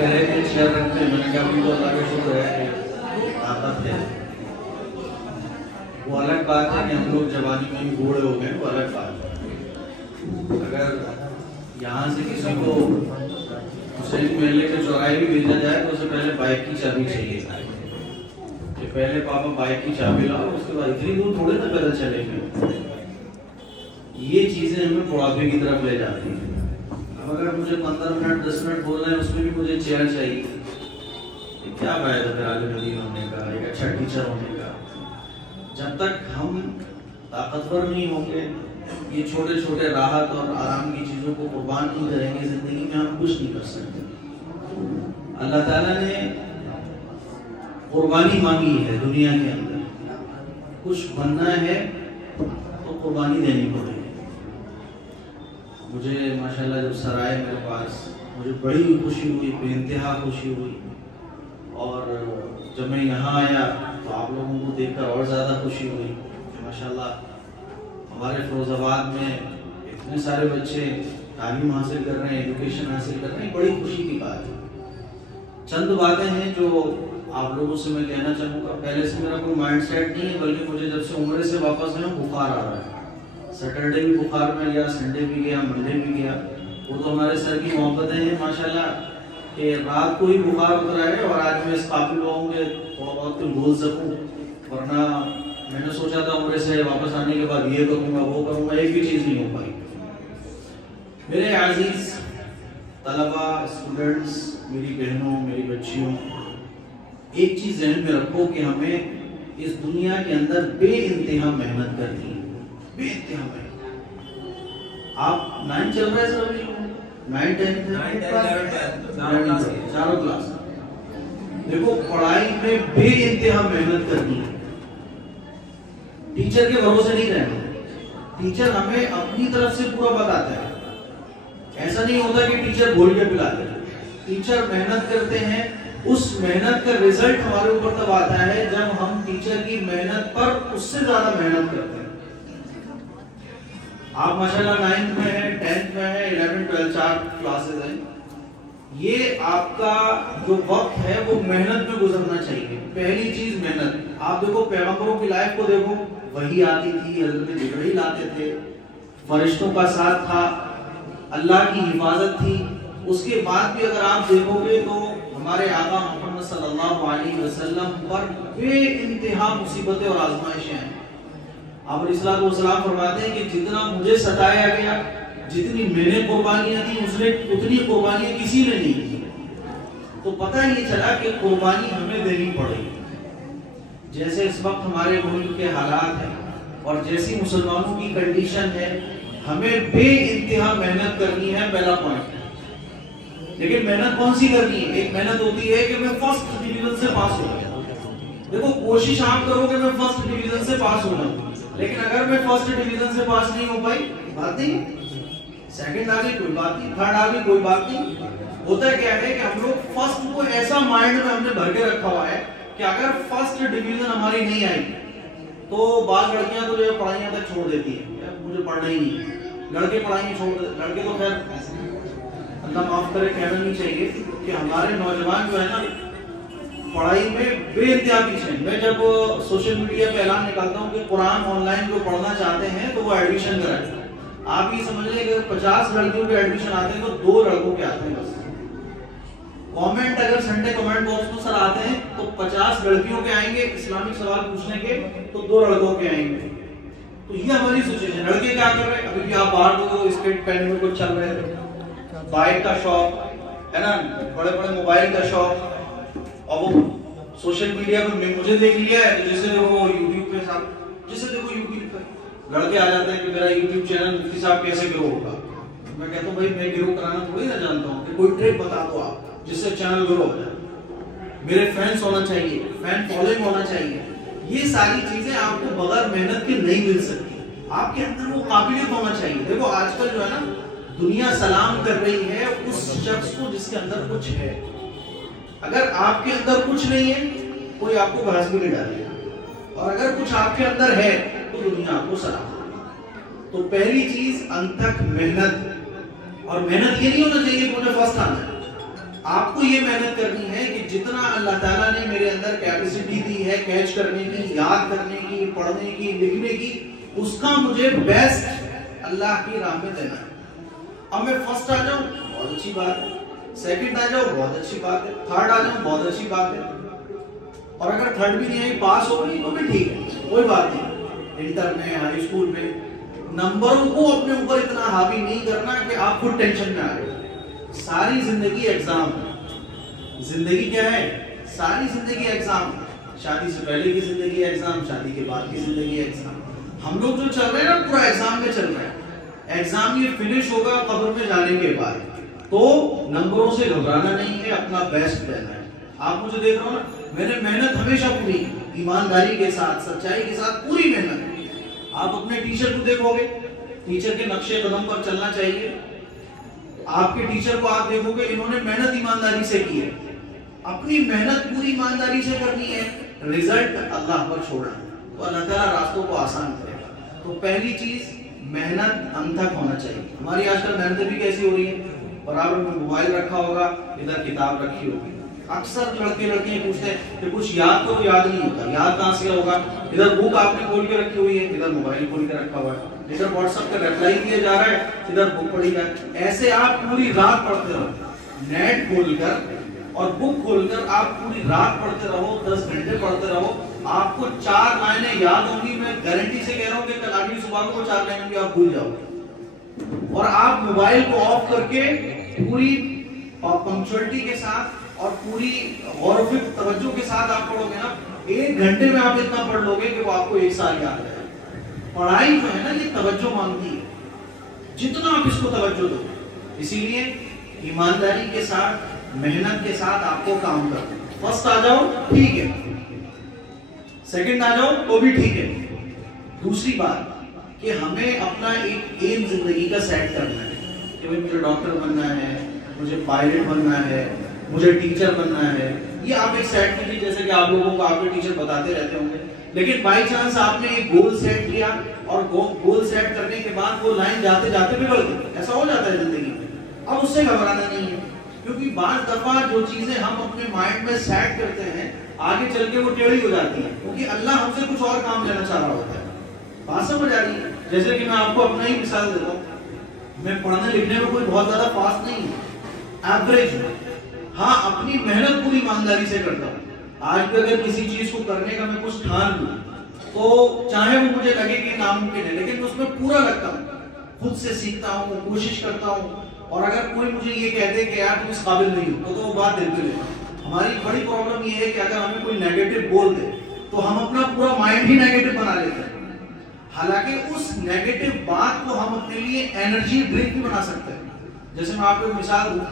कह रहे थे शेयर रखते हैं, मैंने कहा अभी तो अल्लाह का शुक्र है कि ताकत है। वो अलग बात है कि हम लोग जवानी में ही बूढ़े हो गए, वो अलग बात है। अगर यहाँ से किसी को हुसैन मेले के चौराहे भी भेजा जाए तो उससे पहले बाइक की चाबी चाहिए कि पहले पापा बाइक की चाबी लाओ, उसके बाद इतनी दूर थोड़े ना पैदल चलेंगे। ये चीजें हमें बुढ़ापे की तरफ ले जाती हैं। अब अगर मुझे 15 मिनट 10 मिनट बोलना है उसमें भी मुझे चेयर चाहिए, क्या फायदा फिर आगे नदी होने का, एक अच्छा टीचर होने का। जब तक हम ताकतवर नहीं होंगे, ये छोटे छोटे राहत और आराम की चीजों को कुर्बान नहीं करेंगे जिंदगी में, हम कुछ नहीं कर सकते। अल्लाह ताला ने कुर्बानी मांगी है दुनिया के अंदर, कुछ बनना है तो कुर्बानी देनी पड़ेगी। मुझे माशाल्लाह जब सराय मेरे पास, मुझे बड़ी खुशी हुई, बेइंतहा खुशी हुई। और जब मैं यहाँ आया तो आप लोगों को देखकर और ज़्यादा खुशी हुई कि माशाल्लाह हमारे फिरोजाबाद में इतने सारे बच्चे तालीम हासिल कर रहे हैं, एजुकेशन हासिल कर रहे हैं, बड़ी खुशी की बात है। चंद बातें हैं जो आप लोगों से मैं कहना चाहूँगा। पहले से मेरा कोई माइंड सेट नहीं है, बल्कि मुझे जब से उम्र से वापस आया बुखार आ रहा है। सैटरडे भी बुखार में गया, संडे भी गया, मंडे भी गया। वो तो हमारे सर की मोहब्बतें हैं माशाल्लाह कि रात को ही बुखार उतरा है और आज मैं इस काबिल होंगे थोड़ा बहुत कुछ बोल सकूँ, वरना मैंने सोचा था उम्र से वापस आने के बाद ये करूँगा वो करूँगा, एक भी चीज़ नहीं हो पाई। मेरे अजीज तलबा, स्टूडेंट्स, मेरी बहनों, मेरी बच्चियों, एक चीज़ ज़हन में रखो कि हमें इस दुनिया के अंदर बेइंतहा मेहनत करनी है, बेइंतहा मेहनत। आप 9 चल रहे हैं सर, अभी 9, 10, चारों क्लास। देखो पढ़ाई में बेइंतहा मेहनत करनी है, टीचर के भरोसे नहीं रहना। टीचर हमें अपनी तरफ से पूरा बताता है, ऐसा नहीं होता कि टीचर बोल के पिलाते हैं। टीचर मेहनत करते हैं, उस मेहनत का रिजल्ट हमारे ऊपर तब आता है जब हम टीचर की मेहनत पर उससे ज्यादा मेहनत करते हैं। आप माशाल्लाह 9th में है, 10th में है, 11, 12, 4 क्लासेस हैं। ये आपका जो वक्त है वो मेहनत में गुजरना चाहिए। पहली चीज मेहनत। आप देखो पैगंबरों की लाइफ को देखो, वही आती थी, हजरत जिब्रील आते थे, फरिश्तों का साथ था, अल्लाह की हिफाजत थी। उसके बाद भी अगर आप देखोगे तो हमारे आका मोहम्मद सल्लल्लाहु अलैहि वसल्लम पर बेइंतहा मुसीबतें और आजमाइशें हैं। आप अलैहिस्सलाम फरमाते हैं कि जितना मुझे सताया गया, जितनी मैंने कुर्बानियां दी, उसने उतनी कुर्बानियां किसी ने नहीं दी। तो पता ये चला कि कुर्बानी हमें देनी पड़ेगी। जैसे इस वक्त हमारे मुल्क के हालात हैं और जैसी मुसलमानों की कंडीशन है, हमें बेइंतहा मेहनत करनी है, पहला पॉइंट। लेकिन मेहनत कौन सी करनी है? एक मेहनत होती है कि मैं फर्स्ट डिवीजन से पास हो गया। देखो कोशिश आप करोगे मैं फर्स्ट डिवीजन से पास हो जाऊं, लेकिन अगर मैं फर्स्ट डिवीजन से पास नहीं हो पाई, बात नहीं। सेकंड आ गई कोई बात नहीं, थर्ड आ गई कोई बात नहीं। होता क्या है कि हम लोग फर्स्ट को ऐसा माइंड में हमने भर के रखा हुआ है कि अगर फर्स्ट डिवीजन हमारी नहीं आई तो बाल लड़कियां तो जो पढ़ाइयां तक छोड़ देती है, मुझे पढ़ना ही नहीं। लड़के पढ़ाइयां छोड़ देते, लड़के तो खैर अल्लाह माफ करे, कहना नहीं चाहिए कि हमारे नौजवान जो है ना पढ़ाई में बेइंतहा पीछे। मैं जब सोशल मीडिया पे ऐलान निकालता हूँ कि कुरान ऑनलाइन जो पढ़ना चाहते हैं तो वो एडमिशन कराएं, आप ये समझ लें कि 50 लड़कियों के एडमिशन आते हैं तो 2 लड़कों के आते हैं बस। कमेंट अगर संडे कमेंट बॉक्स में सर आते हैं तो 50 लड़कियों के आएंगे इस्लामिक सवाल पूछने के, तो 2 लड़कों के आएंगे। तो ये हमारी सिचुएशन। लड़के क्या कर रहे हैं? अभी भी आप बाहर देखो स्केट पहन में कुछ चल रहे थे, बाइक का शौक है ना, बड़े बड़े मोबाइल का शौक, और वो सोशल मीडिया पे मुझे देख लिया है तो जैसे देखो यूट्यूब पे साहब, जैसे देखो यूट्यूब पे लड़के आ जाते हैं कि मेरा यूट्यूब चैनल मुफ्ती साहब कैसे ग्रो होगा। मैं कहता हूँ भाई मैं ग्रो कराना थोड़ी ना जानता हूँ, कि कोई ट्रिक बता दो आप जिससे चैनल ग्रो हो जाए। मेरे फैंस होना चाहिए, फैन फॉलोइंग होना चाहिए। ये सारी चीजें आपको बगैर मेहनत के नहीं मिल सकती। आपके अंदर वो काबिलियत होना चाहिए। देखो आजकल जो है ना दुनिया सलाम कर रही है उस शख्स को जिसके अंदर कुछ है। अगर आपके अंदर कुछ नहीं है कोई आपको बहस भी नहीं डालेगा, और अगर कुछ आपके अंदर है तो दुनिया आपको सलाम। तो पहली चीज अंतक मेहनत। और मेहनत ये नहीं होना चाहिए कि मुझे फर्स्ट आना है। आपको ये मेहनत करनी है कि जितना अल्लाह ताला ने मेरे अंदर कैपेसिटी दी है कैच करने की, याद करने की, पढ़ने की, लिखने की, उसका मुझे बेस्ट अल्लाह की राह में देना है। अब मैं फर्स्ट आ जाऊं बहुत अच्छी बात है, सेकंड आ जाऊं बहुत अच्छी बात है, थर्ड आ जाऊं बहुत अच्छी बात है, और अगर थर्ड भी नहीं आई पास हो गई तो भी ठीक है, कोई बात नहीं। इंटर में, हाई स्कूल में नंबरों को अपने ऊपर इतना हावी नहीं करना कि आप खुद टेंशन में आ गए। सारी जिंदगी एग्जाम है। जिंदगी क्या है? सारी जिंदगी एग्जाम। शादी से पहले की जिंदगी एग्जाम, शादी के बाद की जिंदगी एग्जाम। हम लोग जो चल रहे हैं ना पूरा एग्जाम में चल रहे हैं। एग्जाम ये फिनिश होगा कब्र में जाने के बाद, तो नंबरों से घबराना नहीं है, अपना बेस्ट देना है। आप मुझे देख रहे हो ना, मैंने मेहनत हमेशा पूरी, ईमानदारी के साथ, सच्चाई के साथ पूरी मेहनत। आप अपने टीचर को देखोगे, टीचर के नक्शे कदम पर चलना चाहिए। आपके टीचर को आप देखोगे, इन्होंने मेहनत ईमानदारी से की है, अपनी मेहनत पूरी ईमानदारी से करनी है, रिजल्ट अल्लाह पर छोड़ना है, तो अल्लाह ताला रास्तों को आसान करेगा। तो पहली चीज मेहनत अनथक होना चाहिए। हमारी आजकल मेहनत भी कैसी हो रही है, बराबर में मोबाइल रखा होगा, इधर किताब रखी होगी। अक्सर लड़के लड़कियां पूछते हैं कि कुछ याद तो याद नहीं होता, याद कहां से होगा? इधर बुक आपने खोल के रखी हुई है, इधर मोबाइल खोल के रखा हुआ है, इधर व्हाट्सएप का रिप्लाई दिया जा रहा है, इधर बुक पढ़ी जा रही है। ऐसे आप पूरी रात पढ़ते रहो, नेट खोलकर और बुक खोलकर आप पूरी रात पढ़ते रहो, 10 घंटे पढ़ते रहो, आपको 4 लाइनें याद होंगी। मैं गारंटी से कह रहा हूँ कि कल अगली सुबह को 4 लाइनें भी आप भूल जाओगे। और आप मोबाइल को ऑफ करके पूरी पंक्चुअलिटी के साथ और पूरी गौर व फिक्र तवज्जो के साथ आप पढ़ोगे ना, 1 घंटे में आप इतना पढ़ लोगे कि वो आपको 1 साल याद रहेगा। पढ़ाई जो है ना, ये तवज्जो मांगती है, जितना आप इसको तवज्जो दो। इसीलिए ईमानदारी के साथ, मेहनत के साथ आपको काम करना है। फर्स्ट आ जाओ ठीक है, सेकंड आ जाओ तो भी ठीक है। दूसरी बात कि हमें अपना एक एम जिंदगी का सेट करना है कि भाई मुझे डॉक्टर बनना है, मुझे पायलट बनना है, मुझे टीचर बनना है। ये आप एक सेट कीजिए, जैसे कि आप लोगों को आपके टीचर बताते रहते होंगे। लेकिन बाई चांस आपने एक गोल सेट किया और गोल सेट करने के बाद वो लाइन जाते जाते बिगड़ गई, ऐसा हो जाता है जिंदगी में। अब उससे घबराना नहीं है, क्योंकि बार दफा जो चीजें हम अपने माइंड में सेट करते हैं, आगे चल के वो टेढ़ी हो जाती है, क्योंकि अल्लाह हमसे कुछ और काम लेना चाह रहा होता है। बात समझ आ रही है? जैसे कि मैं आपको अपना ही मिसाल देता हूँ, मैं पढ़ने लिखने में कोई बहुत ज्यादा फास्ट नहीं है, एवरेज हूँ। हाँ, अपनी मेहनत पूरी ईमानदारी से करता हूँ। आज भी अगर किसी चीज को करने का मैं कुछ ठान लूं, तो चाहे वो मुझे लगे कि नामुमकिन है, लेकिन मैं उसमें पूरा लगता हूँ, खुद से सीखता हूँ, कोशिश करता हूँ। और अगर कोई मुझे ये कह दे कि यार तुम इस काबिल नहीं हो, तो वो बात दिल पे लेना। हमारी बड़ी प्रॉब्लम ये है कि अगर हमें कोई नेगेटिव बोल दे, तो हम अपना पूरा माइंड ही नेगेटिव बना लेते हैं। हालांकि उस नेगेटिव बात को हम अपने लिए एनर्जी ड्रिंक भी बना सकते हैं। जैसे मैं आपको मिसाल दूं,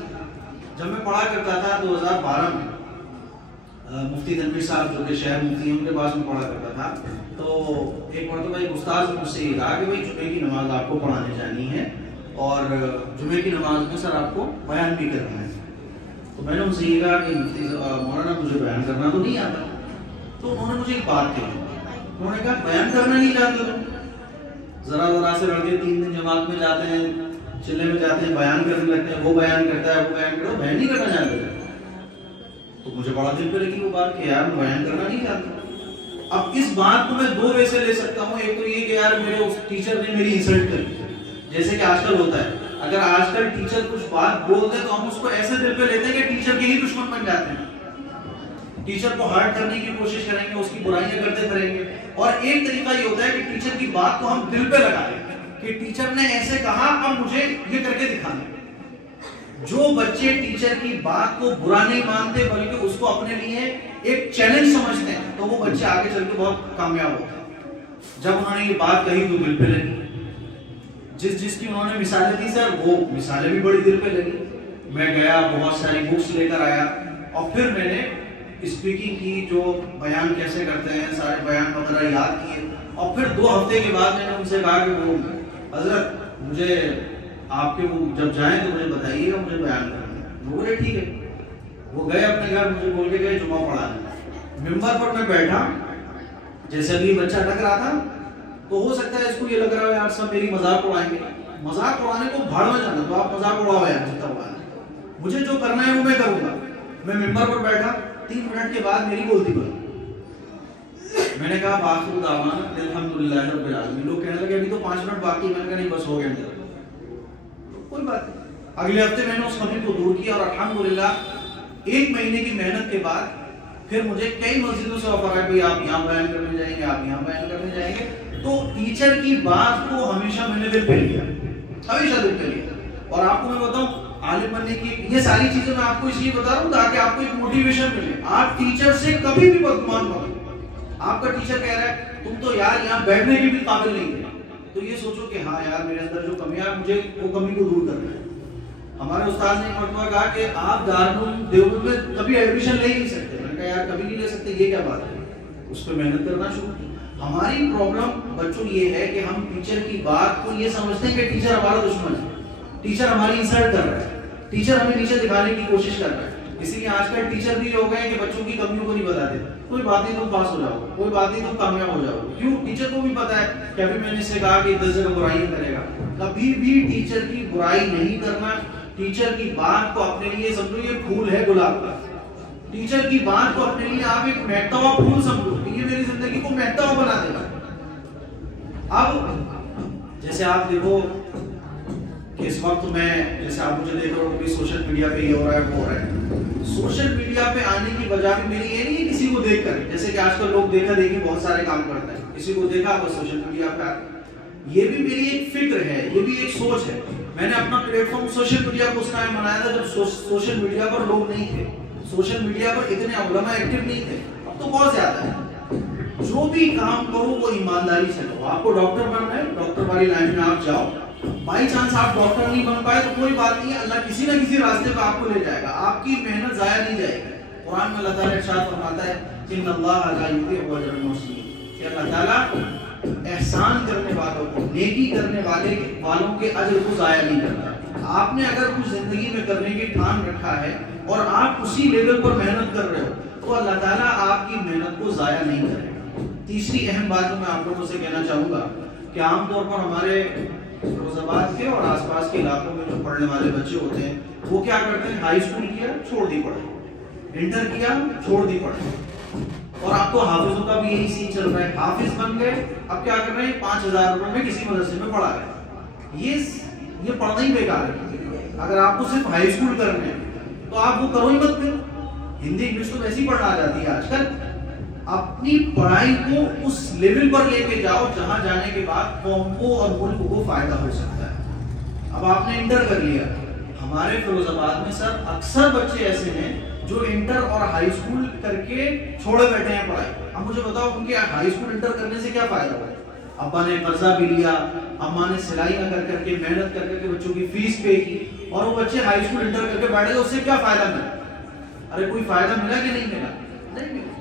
जब मैं पढ़ा करता था 2012 में, मुफ्ती तनवीर साहब जो कि शहर मुफ्ती हैं, उनके पास में पढ़ा करता था। तो एक मरतबा एक उस्ताद मुझसे ये कहा कि भाई जुमे की नमाज आपको पढ़ाने जानी है और जुमे की नमाज में सर आपको बयान भी करना है। तो मैंने उनसे ये कहा कि मुफ्ती मौलाना मुझे बयान करना तो नहीं आता। तो उन्होंने मुझे एक बात कही, उन्होंने कहा बयान करना नहीं चाहते तुम? जरा से लड़के 3 दिन जमात में जाते हैं, चिल्ले में जाते हैं, बयान करने लगते हैं, वो बयान करता है, वो बयान करता है, बयान नहीं करना चाहते। तो मुझे बड़ा दिल पे लगी वो बात कि यार मैं बयान करना नहीं चाहता। अब इस बात को मैं 2 वे से ले सकता हूँ। एक तो ये कि यार मेरे उस टीचर ने मेरी इंसल्ट करी, जैसे कि आजकल होता है। अगर आजकल टीचर कुछ बात बोलते हैं तो हम उसको ऐसे दिल पे लेते हैं कि टीचर के ही दुश्मन बन जाते हैं, टीचर को हर्ट करने की कोशिश करेंगे, उसकी बुराइयां करते रहेंगे। और एक तरीका ये होता है कि टीचर की बात को हम दिल पे लगा लें कि टीचर ने ऐसे कहा, अब मुझे ये करके दिखाना। जो बच्चे टीचर की बात को बुरा नहीं मानते बल्कि उसको अपने लिए एक चैलेंज समझते हैं, तो वो बच्चे आगे चल के बहुत कामयाब होते हैं। जब उन्होंने ये बात कही तो दिल पे लगी। जिसकी उन्होंने मिसालें दी सर, वो मिसालें भी बड़ी दिल पे लगी। मैं गया, बहुत सारी बुक्स लेकर आया और फिर मैंने स्पीकिंग की, जो बयान कैसे करते हैं, सारे बयान वगैरह याद किए। और फिर 2 हफ्ते के बाद मैंने उनसे कहा कि वो हजरत मुझे आपके वो जब जाएं तो मुझे बताइएगा, मुझे बयान करना है। वो बोले ठीक है। वो गए अपने घर, मुझे बोल के गए जुमा पढ़ाने। मिंबर पर मैं बैठा, जैसे अभी बच्चा लग रहा था, तो हो सकता है इसको ये लग रहा है यार सब मेरी मजाक उड़ाएंगे। मजाक उड़ाने को भाड़ में जाना, तो आप मजाक उड़ाओ यार जितना उड़ाना। मुझे जो करना है वो मैं करूंगा। मैं मिंबर पर बैठा, 3 मिनट के बाद मेरी बोलती बंद। मैंने कहा बाखिर दावाना अल्हम्दुलिल्लाह रब्बिल आलमीन। लोग कहने लगे अभी तो 5 मिनट बाकी। मैंने कहा नहीं, बस हो गया, कोई बात नहीं। अगले हफ्ते मैंने उस कमी को दूर किया और अल्हम्दुलिल्लाह 1 महीने की मेहनत के बाद फिर मुझे कई मस्जिदों से ऑफर आया, भाई आप यहाँ बयान करने जाएंगे, आप यहाँ बयान करने जाएंगे। तो टीचर की बात को हमेशा मैंने दिल पे लिया, हमेशा दिल पे लिया। और आपको मैं बताऊं, आलिम बनने की ये सारी चीजें मैं आपको इसलिए बता रहा हूँ ताकि आपको एक मोटिवेशन मिले। आप टीचर से कभी भी बदगुमान मत। आपका टीचर कह रहा है तुम तो यार यहाँ बैठने के भी काबिल नहीं थे, तो ये सोचो कि हाँ यार मेरे अंदर जो कमी है मुझे वो कमी को दूर करना है। हमारे उस्ताद ने एक मरतबा कहा कि आप दारुल देवबंद में कभी एडमिशन ले ही नहीं सकते। मैंने कहा यार कभी नहीं ले सकते, ये क्या बात है? उस पर मेहनत करना शुरू की। हमारी प्रॉब्लम बच्चों ये है कि हम टीचर की बात को ये समझते हैं कि टीचर हमारा दुश्मन है, टीचर हमारी इंसल्ट कर रहा है, टीचर हमें नीचे दिखाने की कोशिश कर रहा है। इसीलिए आजकल टीचर भी हो गए कि बच्चों की कमियों को नहीं बताते। कोई बात नहीं, तुम पास हो जाओगे, कोई बात नहीं, तुम कामयाब हो जाओगे। क्यों? टीचर को भी पता है कि अभी मैंने इससे कहा कि 10 जगह बुराई करेगा। कभी भी टीचर की बुराई नहीं करना। टीचर की बात को अपने लिए समझो ये फूल है गुलाब का। टीचर की बात को अपने लिए आप एक महकता हुआ फूल समझो, ये मेरी जिंदगी को महकता हुआ बना देगा। अब जैसे आप देखो कि इस वक्त मैं, जैसे आप मुझे देख रहे हो कि सोशल मीडिया पे ये हो रहा है, वो हो रहा है। सोशल मीडिया पे आने की वजह भी मेरी ये नहीं है किसी को देखकर, जैसे कि आजकल लोग देखा देखी बहुत सारे काम करते हैं, किसी को देखा बस सोशल मीडिया पे। ये भी मेरी एक फिक्र है, ये भी एक सोच है। मैंने अपना प्लेटफॉर्म सोशल मीडिया को उस टाइम बनाया था जब सोशल मीडिया पर लोग नहीं थे, सोशल मीडिया पर इतने उलमा एक्टिव नहीं थे। अब तो बहुत ज्यादा है। जो भी काम करो वो ईमानदारी से करो। आपको डॉक्टर बनना है, डॉक्टर वाली लाइन में आप जाओ। बाई चांस आप डॉक्टर नहीं बन पाए तो कोई बात नहीं है, अल्लाह किसी ना किसी रास्ते पे आपको ले जाएगा, आपकी मेहनत जाया नहीं जाएगी। कुरान में अल्लाह ताला इरशाद फरमाता है कि इन्नल्लाह ला युज़िउ अजरल मुहसिनीन, कि अल्लाह ताला एहसान करने वालों को, नेकी करने वालों के अजर को जाया नहीं करता। आपने अगर कुछ जिंदगी में करने की ठान रखा है और आप उसी लेवल पर मेहनत कर रहे हो तो अल्लाह ताला आपकी मेहनत को जाया नहीं करेगा। तीसरी अहम बात मैं आप लोगों से कहना चाहूंगा कि आमतौर पर हमारे फिरोजाबाद के और आसपास के इलाकों में जो पढ़ने वाले बच्चे होते हैं वो क्या करते हैं, हाई स्कूल किया छोड़ दी पढ़ाई, इंटर किया छोड़ दी पढ़ाई। और अब तो हाफिजों का भी यही सीन चल रहा है, हाफिज बन गए, अब क्या कर रहे हैं, 5000 रुपए में किसी मदरसे में पढ़ा रहे। ये पढ़ना ही बेकार है। अगर आपको सिर्फ हाई स्कूल करने हैं तो आप वो करो ही मत। फिर हिंदी इंग्लिश तो वैसे ही पढ़ना आ जाती है आजकल। अपनी पढ़ाई को उस लेवल पर लेके जाओ जहां जाने के बाद कौम को और मुल्क को फायदा हो सकता है। अब आपने इंटर कर लिया, हमारे फिरोजाबाद में सर अक्सर बच्चे ऐसे हैं जो इंटर और हाई स्कूल करके छोड़े बैठे हैं पढ़ाई। अब मुझे बताओ उनके हाई स्कूल इंटर करने से क्या फायदा हुआ? अब्बा ने कर्जा भी लिया, अम्मा ने सिलाई न कर करके मेहनत कर करके बच्चों की फीस पे की और वो बच्चे हाई स्कूल इंटर करके बैठे गए, उससे क्या फायदा मिला? अरे कोई फायदा मिला कि नहीं मिला? नहीं मिला।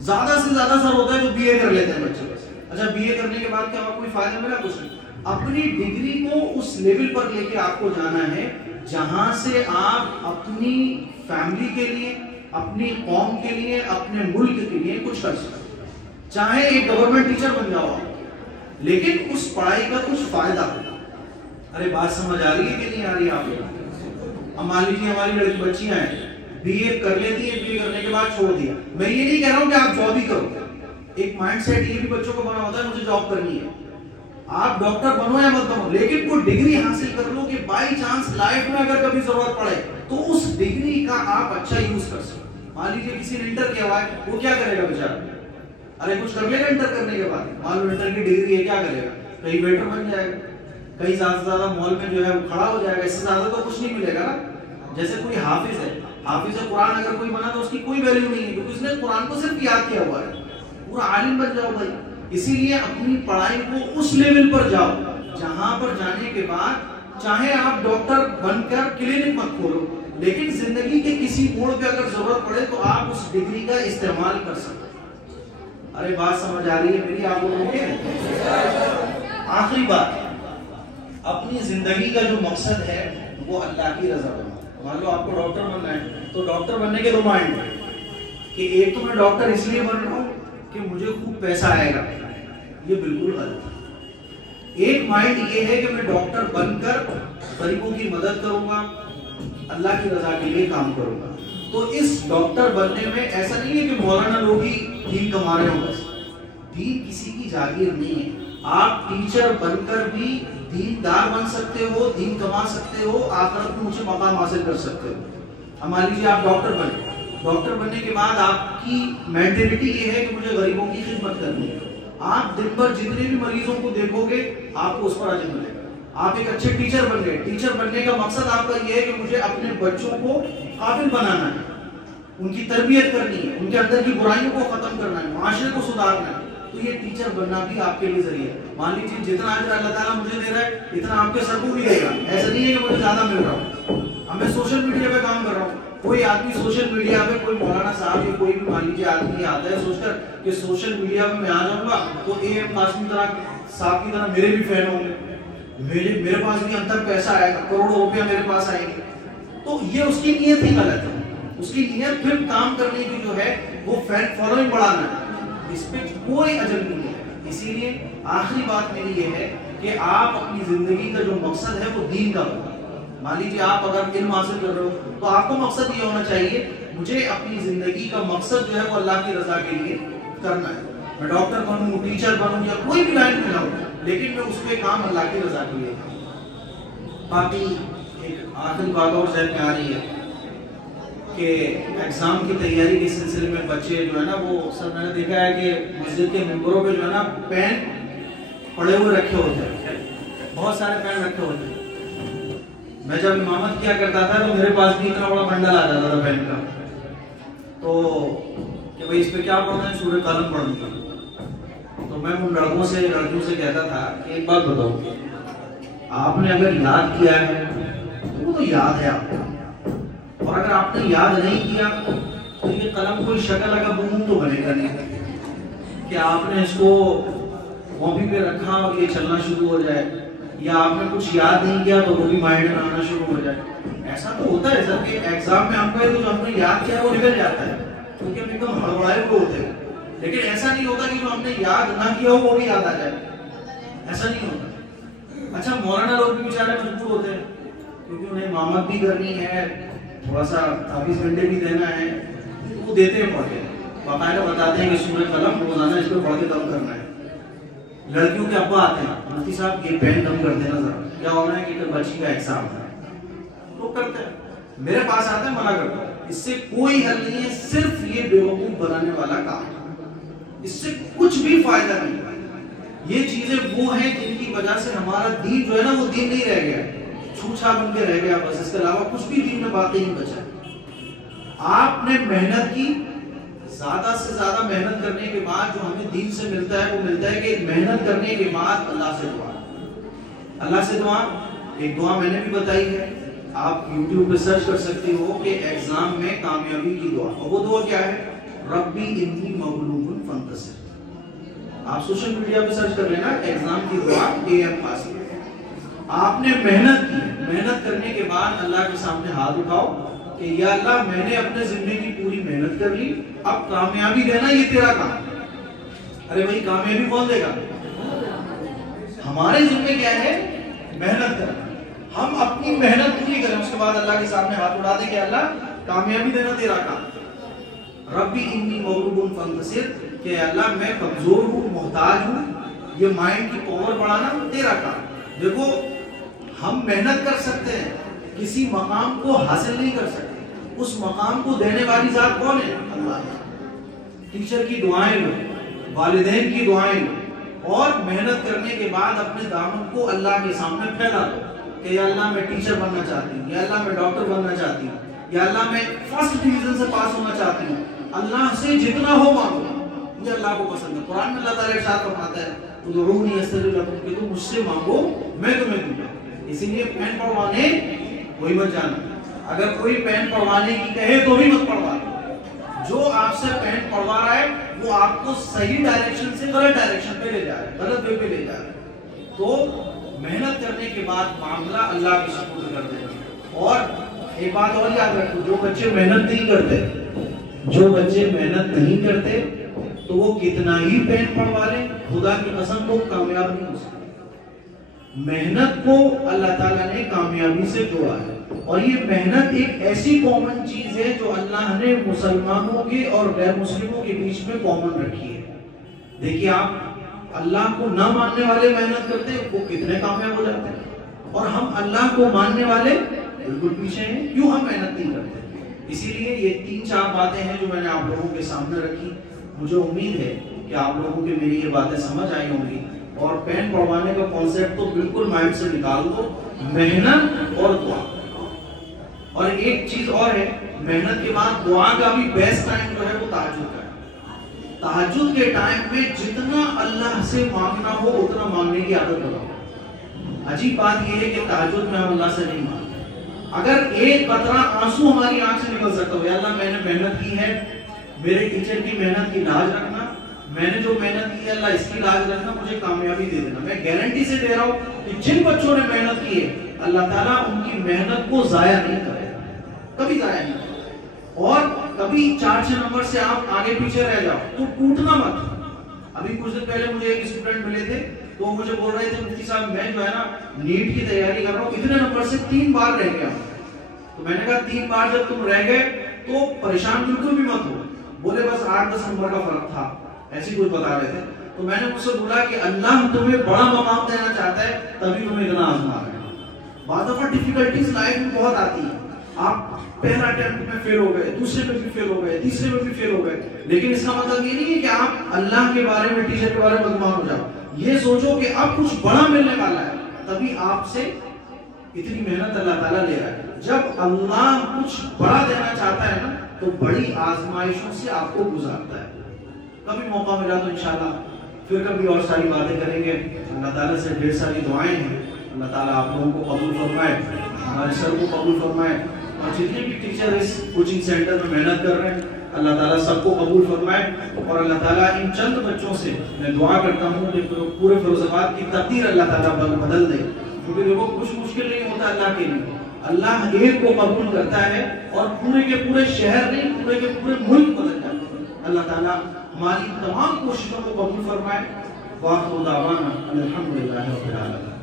ज्यादा से ज्यादा सर होता है तो बीए कर लेते हैं बच्चे बस। अच्छा बीए करने के बाद क्या कोई फायदा मिला? कुछ नहीं। अपनी डिग्री को उस लेवल पर लेके आपको जाना है जहां से आप अपनी फैमिली के लिए, अपनी कौम के लिए, अपने मुल्क के लिए कुछ कर सकते। चाहे एक गवर्नमेंट टीचर बन जाओ लेकिन उस पढ़ाई का कुछ फायदा हो। अरे बात समझ आ रही है कि नहीं आ रही आपको? अब मान लीजिए हमारी लड़की बच्चियां हैं, बीए कर लेती है, बीए करने के बाद छोड़ दिया। मैं ये नहीं कह रहा हूं कि आप जॉब ही करो, एक माइंडसेट ये भी बच्चों को बना होता है मुझे जॉब करनी है। आप डॉक्टर बनो या मत बनो लेकिन कोई डिग्री हासिल कर लो कि बाई चांस लाइफ में अगर कभी जरूरत पड़े तो उस डिग्री का आप अच्छा यूज कर सको। मान लीजिए किसी ने इंटर किया हुआ है, वो क्या करेगा बेचारा? अरे कुछ कर लेगा इंटर करने के बाद, मान लो इंटर की डिग्री है, क्या करेगा? कहीं वेटर बन जाएगा, कहीं ज्यादा से ज्यादा मॉल में जो है वो खड़ा हो जाएगा, इससे ज्यादा तो कुछ नहीं मिलेगा ना। जैसे कोई हाफिज है, हाफिज कुरान अगर कोई बना तो उसकी कोई वैल्यू नहीं है क्योंकि उसने कुरान को सिर्फ याद किया हुआ है। पूरा आलिम बन जाओ भाई। इसीलिए अपनी पढ़ाई को उस लेवल पर जाओ जहां पर जाने के बाद चाहे आप डॉक्टर बनकर क्लिनिक मत खोलो लेकिन जिंदगी के किसी मोड़ पे अगर जरूरत पड़े तो आप उस डिग्री का इस्तेमाल कर सकते। अरे बात समझ आ रही है मेरी आप लोगों के? आखिरी बात, अपनी जिंदगी का जो मकसद है वो अल्लाह की रजा बना। मान लो आपको डॉक्टर बनना है तो डॉक्टर बनने के दो माइंड है कि एक तो मैं डॉक्टर इसलिए बन रहा हूं कि मुझे खूब पैसा आएगा, ये बिल्कुल गलत है। एक माइंड ये है कि मैं डॉक्टर बनकर गरीबों की मदद करूंगा, अल्लाह की रजा के लिए काम करूंगा। तो इस डॉक्टर बनने में ऐसा नहीं है कि मौलाना लोग ही दीन कमा रहे हो, बस दीन किसी की जागीर नहीं है। आप टीचर बनकर भी दीनदार बन सकते हो, दीन कमा सकते हो, आखिरत में ऊंचे मकाम हासिल कर सकते हो। अब मान लीजिए आप डॉक्टर बने, डॉक्टर बनने के बाद आपकी मेंटेलिटी ये है कि मुझे गरीबों की खिदमत करनी है। आप दिन भर जितने भी मरीजों को देखोगे आपको उस पर अजर मिलेगा। आप एक अच्छे टीचर बन गए, टीचर बनने का मकसद आपका ये है कि मुझे अपने बच्चों को काबिल बनाना है, उनकी तरबियत करनी है, उनके अंदर की बुराइयों को खत्म करना है, माशरे को सुधारना है। तो ये टीचर बनना भी आपके लिए जरिए है। मान लीजिए जितना अजर अल्लाह ताला मुझे दे रहा है इतना आपके सर को भी देगा। ऐसा नहीं है कि मुझे ज्यादा मिल रहा हूँ। अब मैं सोशल मीडिया पे काम कर रहा हूँ, कोई आदमी सोशल मीडिया पे, कोई मौलाना साहब या कोई भी मान लीजिए आदमी आता है सोचकर कि सोशल मीडिया पे मैं आ जाऊंगा तो AM कासिम साहब की तरह मेरे भी फैन होंगे, मेरे पास भी अंतर पैसा आएगा, करोड़ों रुपया मेरे पास आएंगे। तो ये उसकी नीयत ही गलत है। उसकी नीयत फिर काम करने की जो है वो फैन फॉलोइंग बढ़ाना है, इस पे कोई अजर नहीं है। इसीलिए आखिरी बात मेरी ये है कि आप अपनी जिंदगी का जो मकसद है वो दीन का होगा। मान लीजिए आप अगर इल्म हासिल कर रहे हो तो आपको मकसद ये होना चाहिए मुझे अपनी जिंदगी का मकसद जो है वो अल्लाह की रजा के लिए करना है। मैं डॉक्टर बनूं, टीचर बनूं या कोई भी लाइन में जाऊं, लेकिन मैं उस पे काम अल्लाह की रजा के लिए। बाकी एक आखिरी बात और ज़हन में आ रही है कि एग्जाम की तैयारी के सिलसिले में बच्चे जो है ना वो सर मैंने देखा है कि मस्जिद के मेंबरों पे जो है ना पेन पड़े हुए रखे होते हैं, बहुत सारे पेन रखे होते हैं। मैं जब इमामत किया करता था तो मेरे पास भी इतना बड़ा बंडल आ जाता था पेन का, तो कि भाई इस पे क्या पढ़ना है, सूरह कलम पढ़नी है। तो मैं उन लड़कियों से कहता था कि एक बात बताओ, आपने अगर याद किया है तो वो तो याद है आपको, और अगर आपने याद नहीं किया तो ये कलम कोई शक्ल का बूम तो बनेगा नहीं कि आपने इसको कॉपी पे रखा और ये चलना शुरू हो जाए, या आपने कुछ याद नहीं किया तो वो भी माइंड में आना शुरू हो जाए। ऐसा तो होता है सर कि एग्जाम में हम कहे तो जो हमने याद किया वो निकल जाता है क्योंकि हम एकदम हड़बड़ाए हुए होते हैं, लेकिन ऐसा नहीं होता कि जो हमने याद ना किया हो वो भी याद आ जाए, ऐसा नहीं होता। अच्छा, मौलाना लोग भी बेचारे मजबूर होते हैं क्योंकि उन्हें इमामत भी करनी है, थोड़ा सा 24 घंटे भी देना है, तो वो देते हैं पढ़ के, बाकायदा बताते हैं कि सूरह कलम रोजाना इसको पढ़ के दम करना है। लड़कियों के अब्बा आते हैं, मुफ्ती साहब ये पेन कम कर देना जरा, क्या होना है कि कल बच्ची का एग्जाम है, तो करते हैं। मेरे पास आते हैं, मना करता हूं, इससे कोई हल नहीं है, सिर्फ ये बेवकूफ बनाने वाला काम है, इससे कुछ भी फायदा नहीं है। ये चीजें वो हैं जिनकी वजह से हमारा दीन जो है ना वो दीन नहीं रह गया, छूछा बन के रह गया बस, इसके अलावा कुछ भी दीन में बातें नहीं बचा। आपने मेहनत की, ज्यादा से ज्यादा मेहनत करने के बाद जो हमें दीन से मिलता है वो मिलता है कि मेहनत करने के बाद अल्लाह से दुआ। अल्लाह से दुआ, एक दुआ मैंने भी बताई है, आप YouTube पे सर्च कर सकते हो कि एग्जाम में कामयाबी की दुआ, और वो दुआ क्या है, रब्बी इन्नी मगलूबुन फंतसिर। आप सोशल मीडिया पे सर्च कर लेना एग्जाम की दुआ AM हासिल। आपने मेहनत की, मेहनत करने के बाद अल्लाह के सामने हाथ उठाओ कि या अल्लाह मैंने अपने जिंदगी पूरी मेहनत कर ली, अब कामयाबी देना ये तेरा काम। अरे भाई कामयाबी कौन देगा, हमारे जिम्मे क्या है, मेहनत करना। हम अपनी मेहनत पूरी करें, उसके बाद अल्लाह के सामने हाथ उठा दें कि अल्लाह कामयाबी देना तेरा काम। रब्बी इन्नी मगलूबुन फंतसिर, कि अल्लाह मैं कमजोर हूँ, मोहताज हूँ, ये माइंड की पावर बढ़ाना तेरा काम। देखो हम मेहनत कर सकते हैं, किसी मकाम को हासिल नहीं कर सकते, उस मकाम को देने वाली जात कौन है, अल्लाह। टीचर की दुआएं लो, वालिदैन की दुआएं लो, और मेहनत करने के बाद अपने दामन को अल्लाह के सामने फैला दो कि या अल्लाह मैं टीचर बनना चाहती हूँ, या अल्लाह मैं डॉक्टर बनना चाहती हूँ, या अल्लाह मैं फर्स्ट डिवीजन से पास होना चाहती हूँ। अल्लाह से जितना हो मांगो, ये अल्लाह को पसंद है। कुरान में अल्लाह ताला इरशाद फरमाता है, उदऊनी अस्तजिब लकुम, कि तुम मुझसे मांगो मैं तुम्हें दूंगा। इसीलिए पेन पढ़वाने कोई मत जाना, अगर कोई पेन पढ़वाने की कहे तो भी मत पढ़वा। जो आपसे पेन पढ़वा रहा है वो आपको सही डायरेक्शन से गलत डायरेक्शन पे ले जा रहा है, गलत वे पे ले जा रहा है। तो मेहनत करने के बाद मामला अल्लाह के सुपुर्द कर देना। और एक बात और याद रखो, जो बच्चे मेहनत नहीं करते, जो बच्चे मेहनत नहीं करते तो वो कितना ही पेन पढ़वा ले, खुदा की कसम वो कामयाब नहीं हो सकते। मेहनत को अल्लाह ताला ने कामयाबी से जोड़ा है, और ये मेहनत एक ऐसी कॉमन चीज है जो अल्लाह ने मुसलमानों के और गैर मुस्लिमों के बीच में कॉमन रखी है। देखिए, आप अल्लाह को न मानने वाले मेहनत करते हैं, वो कितने कामयाब हो जाते हैं, और हम अल्लाह को मानने वाले बिल्कुल पीछे हैं। क्यों हम मेहनत नहीं करते? इसीलिए ये 3-4 बातें हैं जो मैंने आप लोगों के सामने रखी। मुझे उम्मीद है कि आप लोगों की मेरी ये बातें समझ आई होंगी, और पेन पढ़वाने का कॉन्सेप्ट तो बिल्कुल माइंड से निकाल दो, मेहनत और दुआ। और एक चीज और है, मेहनत के बाद दुआ का भी बेस्ट टाइम जो है वो तहज्जुद का है। तहज्जुद के टाइम में जितना अल्लाह से मांगना हो उतना मांगने की आदत बनाओ। अजीब बात यह है कि तहज्जुद में हम अल्लाह से नहीं मांगते। अगर एक कतरा आंसू हमारी आंख से निकल सकता हो, या अल्लाह मैंने मेहनत की है, मेरे टीचर की मेहनत की लाज रखना, मैंने जो मेहनत की है अल्लाह इसकी लाज रखना, मुझे कामयाबी दे देना। मैं गारंटी से दे रहा हूं कि जिन बच्चों ने मेहनत की है अल्लाह ताला उनकी मेहनत को जाया नहीं करेगा, कभी जाया नहीं करेगा। और कभी 4-6 नंबर से आप आगे पीछे रह जाओ तो टूटना मत। अभी कुछ दिन पहले मुझे एक स्टूडेंट मिले थे, तो मुझे बोल रहे थे, मुफ्ती साहब मैं जो है ना नीट की तैयारी कर रहा हूँ, इतने नंबर से 3 बार रह गया। तो मैंने कहा 3 बार जब तुम रह गए तो परेशान बिल्कुल भी मत हो। बोले बस 8-10 नंबर का फर्क था, ऐसी कुछ बता रहे थे। तो मैंने मुझसे बोला कि अल्लाह तुम्हें बड़ा मकाम देना चाहता है, तभी तुम्हें इतना आजमा रहा है। बाद दफा डिफिकल्टीज लाइफ में बहुत आती है। आप पहला अटेम्प्ट में फेल हो गए, दूसरे में भी फेल हो गए, तीसरे में भी फेल हो गए, लेकिन इसका मतलब ये नहीं है कि आप अल्लाह के बारे में, टीचर के बारे में बदनाम हो जाओ। ये सोचो कि अब कुछ बड़ा मिलने वाला है, तभी आपसे इतनी मेहनत अल्लाह ताला ले रहा है। जब अल्लाह कुछ बड़ा देना चाहता है ना, तो बड़ी आजमाइशों से आपको गुजारता है। कभी मौका मिला तो इंशाल्लाह फिर कभी और सारी बातें करेंगे। अल्लाह ताला से ढेर सारी दुआएं हैं, अल्लाह ताला आप लोगों को कबूल फरमाए, हमारे सर को कबूल फरमाए, और जितने भी टीचर इस कोचिंग सेंटर में मेहनत कर रहे हैं अल्लाह ताला सबको कबूल फरमाए। और अल्लाह ताला इन चंद बच्चों से मैं दुआ करता हूँ कि पूरे फिरोजाबाद की तकदीर अल्लाह ताला बदल दे, क्योंकि देखो कुछ मुश्किल नहीं होता अल्लाह के लिए। अल्लाह एक को कबूल करता है और पूरे के पूरे शहर नहीं, पूरे के पूरे मुल्क बदल जाते हैं। अल्लाह ताला हमारी तमाम कोशिशों को कबूल फरमाए। वाह खुदा अल्हम्दुलिल्लाह रब्बिल आलमीन।